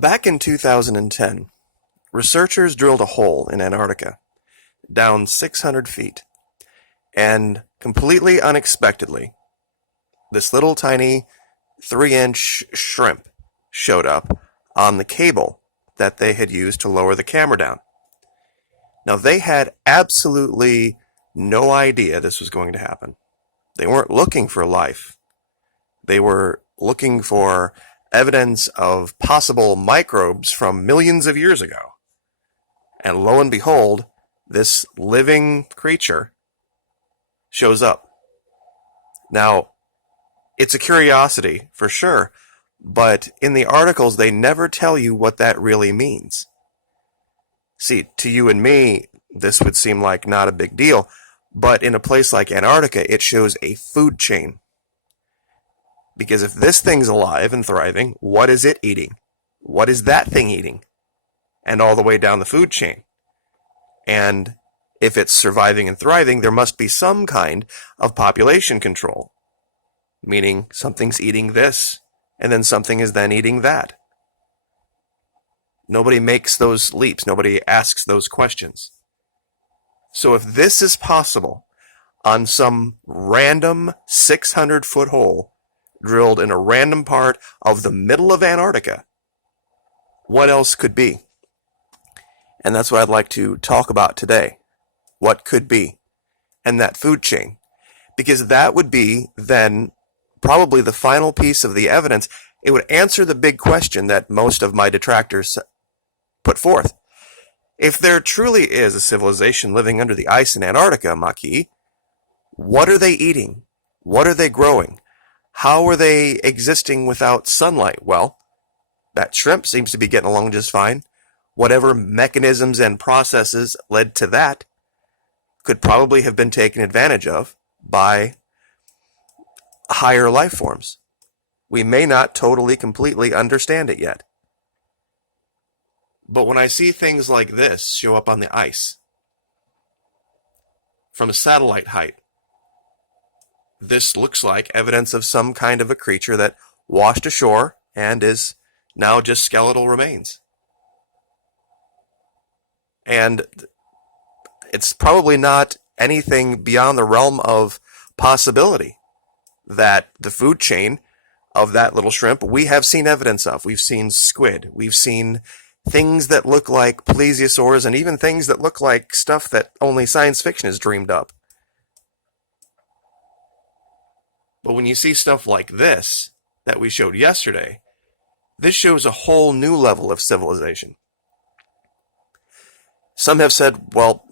Back in 2010, researchers drilled a hole in Antarctica, down 600 feet, and completely unexpectedly, this little tiny 3-inch shrimp showed up on the cable that they had used to lower the camera down. Now, they had absolutely no idea this was going to happen. They weren't looking for life. They were looking for evidence of possible microbes from millions of years ago. And lo and behold, this living creature shows up. Now, it's a curiosity, for sure, but in the articles, they never tell you what that really means. See, to you and me, this would seem like not a big deal, but in a place like Antarctica, it shows a food chain. Because if this thing's alive and thriving, what is it eating? What is that thing eating? And all the way down the food chain. And if it's surviving and thriving, there must be some kind of population control. Meaning something's eating this, and then something is then eating that. Nobody makes those leaps. Nobody asks those questions. So if this is possible on some random 600-foot hole drilled in a random part of the middle of Antarctica, what else could be? And that's what I'd like to talk about today. What could be? And that food chain. Because that would be then probably the final piece of the evidence. It would answer the big question that most of my detractors put forth. If there truly is a civilization living under the ice in Antarctica, Maki, what are they eating? What are they growing? How are they existing without sunlight? Well, that shrimp seems to be getting along just fine. Whatever mechanisms and processes led to that could probably have been taken advantage of by higher life forms. We may not totally, completely understand it yet. But when I see things like this show up on the ice, from a satellite height, this looks like evidence of some kind of a creature that washed ashore and is now just skeletal remains. And it's probably not anything beyond the realm of possibility that the food chain of that little shrimp we have seen evidence of. We've seen squid. We've seen things that look like plesiosaurs and even things that look like stuff that only science fiction has dreamed up. But when you see stuff like this that we showed yesterday, this shows a whole new level of civilization. Some have said, well,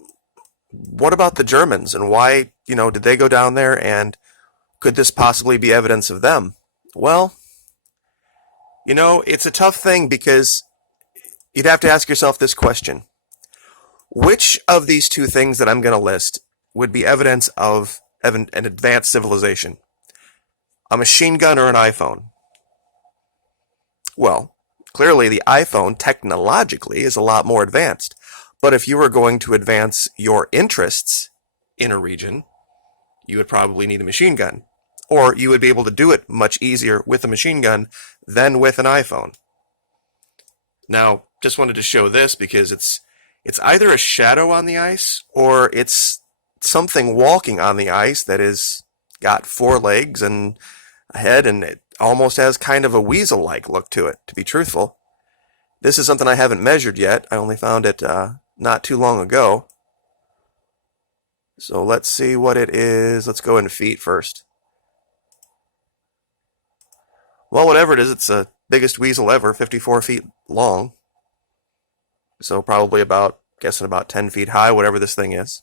what about the Germans and why, did they go down there and could this possibly be evidence of them? Well, it's a tough thing because you'd have to ask yourself this question. Which of these two things that I'm going to list would be evidence of an advanced civilization? A machine gun or an iPhone? Well, clearly the iPhone technologically is a lot more advanced. But if you were going to advance your interests in a region, you would probably need a machine gun. Or you would be able to do it much easier with a machine gun than with an iPhone. Now, just wanted to show this because it's either a shadow on the ice or it's something walking on the ice that is got 4 legs and a head, and it almost has kind of a weasel-like look to it, to be truthful. This is something I haven't measured yet. I only found it not too long ago. So let's see what it is. Let's go in feet first. Well, whatever it is, it's the biggest weasel ever, 54 feet long. So probably guessing about 10 feet high, whatever this thing is.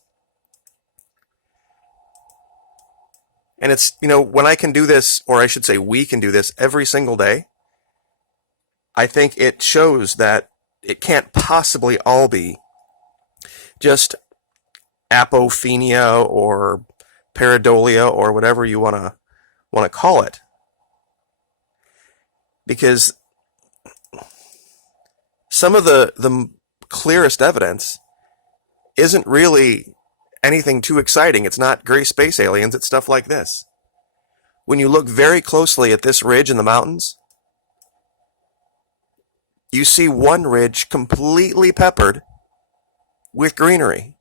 And it's, when I can do this, or I should say we can do this every single day, I think it shows that it can't possibly all be just apophenia or pareidolia or whatever you want to call it. Because some of the clearest evidence isn't really anything too exciting. It's not gray space aliens, it's stuff like this. When you look very closely at this ridge in the mountains, you see one ridge completely peppered with greenery.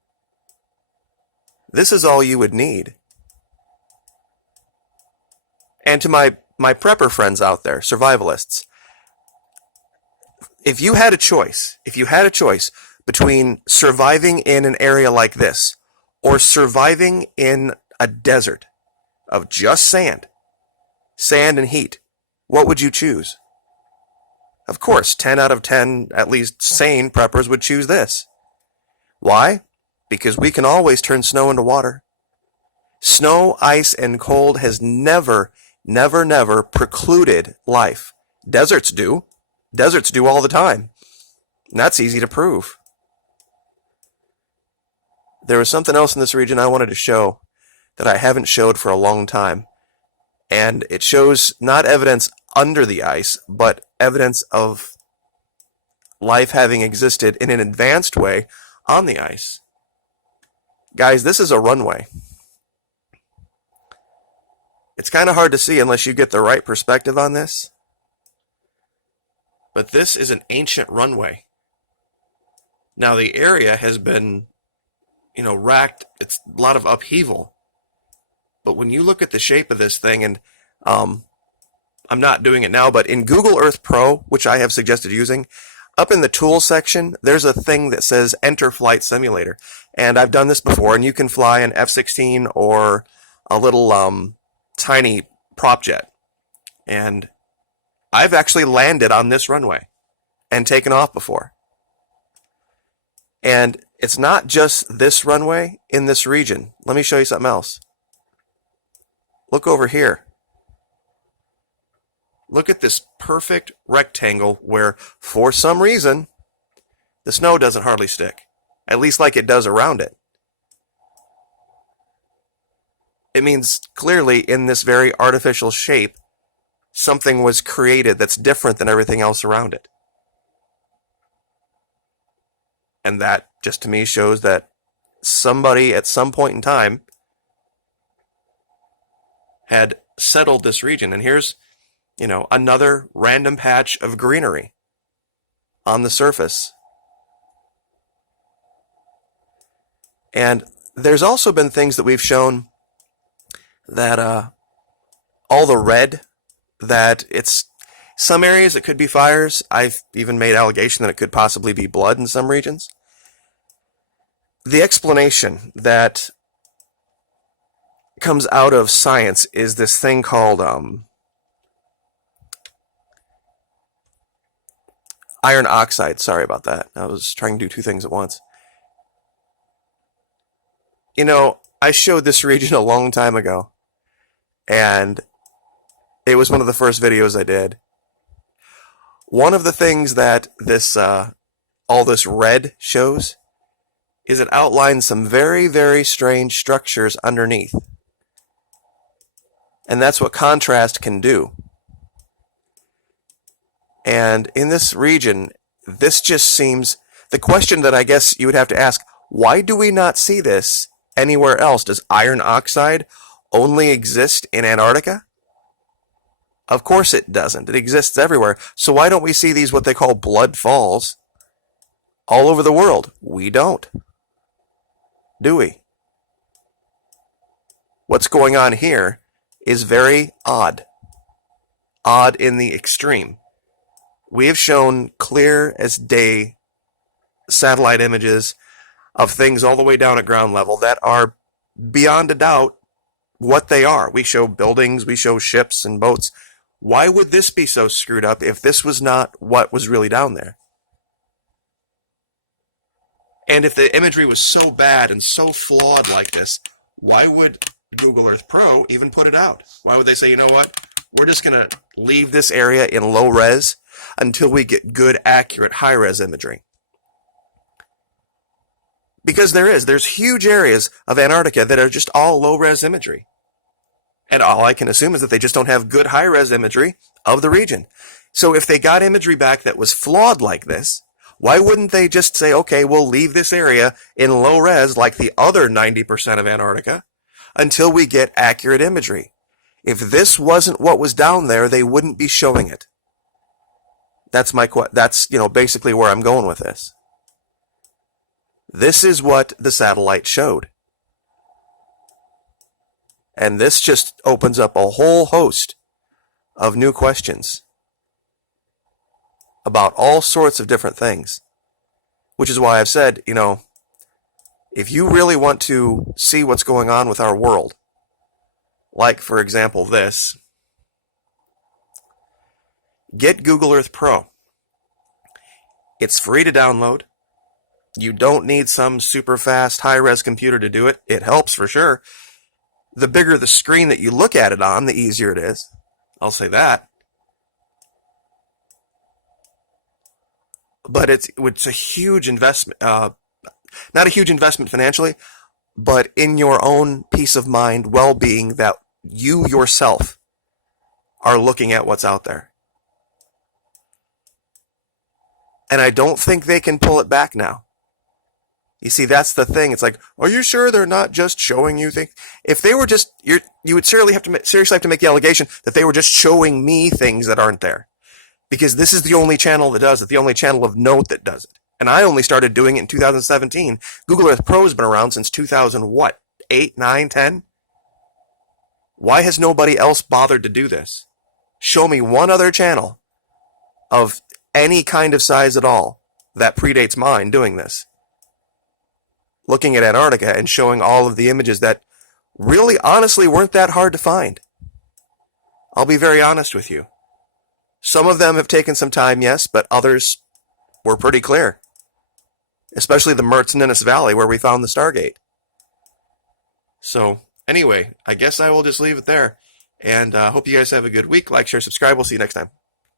This is all you would need. And to my prepper friends out there, survivalists, if you had a choice between surviving in an area like this or surviving in a desert of just sand and heat, what would you choose? Of course, 10 out of 10, at least sane preppers would choose this. Why? Because we can always turn snow into water. Snow, ice, and cold has never precluded life. Deserts do. Deserts do all the time. And that's easy to prove. There was something else in this region I wanted to show that I haven't showed for a long time. And it shows not evidence under the ice, but evidence of life having existed in an advanced way on the ice. Guys, this is a runway. It's kind of hard to see unless you get the right perspective on this. But this is an ancient runway. Now the area has been, racked. It's a lot of upheaval. But when you look at the shape of this thing, and I'm not doing it now, but in Google Earth Pro, which I have suggested using, up in the tools section, there's a thing that says Enter Flight Simulator. And I've done this before, and you can fly an F-16 or a little tiny prop jet. And I've actually landed on this runway and taken off before. And it's not just this runway in this region. Let me show you something else. Look over here. Look at this perfect rectangle where, for some reason, the snow doesn't hardly stick. At least like it does around it. It means clearly in this very artificial shape, something was created that's different than everything else around it. And that just to me shows that somebody at some point in time had settled this region. And here's, another random patch of greenery on the surface. And there's also been things that we've shown that all the red, that it's some areas it could be fires. I've even made allegation that it could possibly be blood in some regions. The explanation that comes out of science is this thing called iron oxide. Sorry about that. I was trying to do two things at once. I showed this region a long time ago, and it was one of the first videos I did. One of the things that this all this red shows is it outlines some very, very strange structures underneath. And that's what contrast can do. And in this region, this just seems, the question that I guess you would have to ask, why do we not see this anywhere else? Does iron oxide only exist in Antarctica? Of course it doesn't. It exists everywhere. So why don't we see these, what they call blood falls, all over the world? We don't. Do we? What's going on here is very odd. Odd in the extreme. We have shown clear as day satellite images of things all the way down at ground level that are beyond a doubt what they are. We show buildings, we show ships and boats. Why would this be so screwed up if this was not what was really down there? And if the imagery was so bad and so flawed like this, why would Google Earth Pro even put it out? Why would they say, you know what, we're just going to leave this area in low res until we get good, accurate, high-res imagery? Because there's huge areas of Antarctica that are just all low-res imagery. And all I can assume is that they just don't have good high-res imagery of the region. So if they got imagery back that was flawed like this, why wouldn't they just say, okay, we'll leave this area in low-res like the other 90% of Antarctica until we get accurate imagery? If this wasn't what was down there, they wouldn't be showing it. That's basically where I'm going with this. This is what the satellite showed. And this just opens up a whole host of new questions about all sorts of different things. Which is why I've said, if you really want to see what's going on with our world, like, for example, this, get Google Earth Pro. It's free to download. You don't need some super fast, high-res computer to do it. It helps for sure. The bigger the screen that you look at it on, the easier it is. I'll say that. But it's a huge investment, not a huge investment financially, but in your own peace of mind, well-being, that you yourself are looking at what's out there. And I don't think they can pull it back now. You see, that's the thing. It's like, are you sure they're not just showing you things? If they were just, you would seriously have to make the allegation that they were just showing me things that aren't there. Because this is the only channel that does it, the only channel of note that does it. And I only started doing it in 2017. Google Earth Pro has been around since 2008, 9, 10? Why has nobody else bothered to do this? Show me one other channel of any kind of size at all that predates mine doing this. Looking at Antarctica and showing all of the images that really, honestly, weren't that hard to find. I'll be very honest with you. Some of them have taken some time, yes, but others were pretty clear. Especially the Mertz-Ninnis Valley, where we found the Stargate. So, anyway, I guess I will just leave it there. And hope you guys have a good week. Like, share, subscribe. We'll see you next time.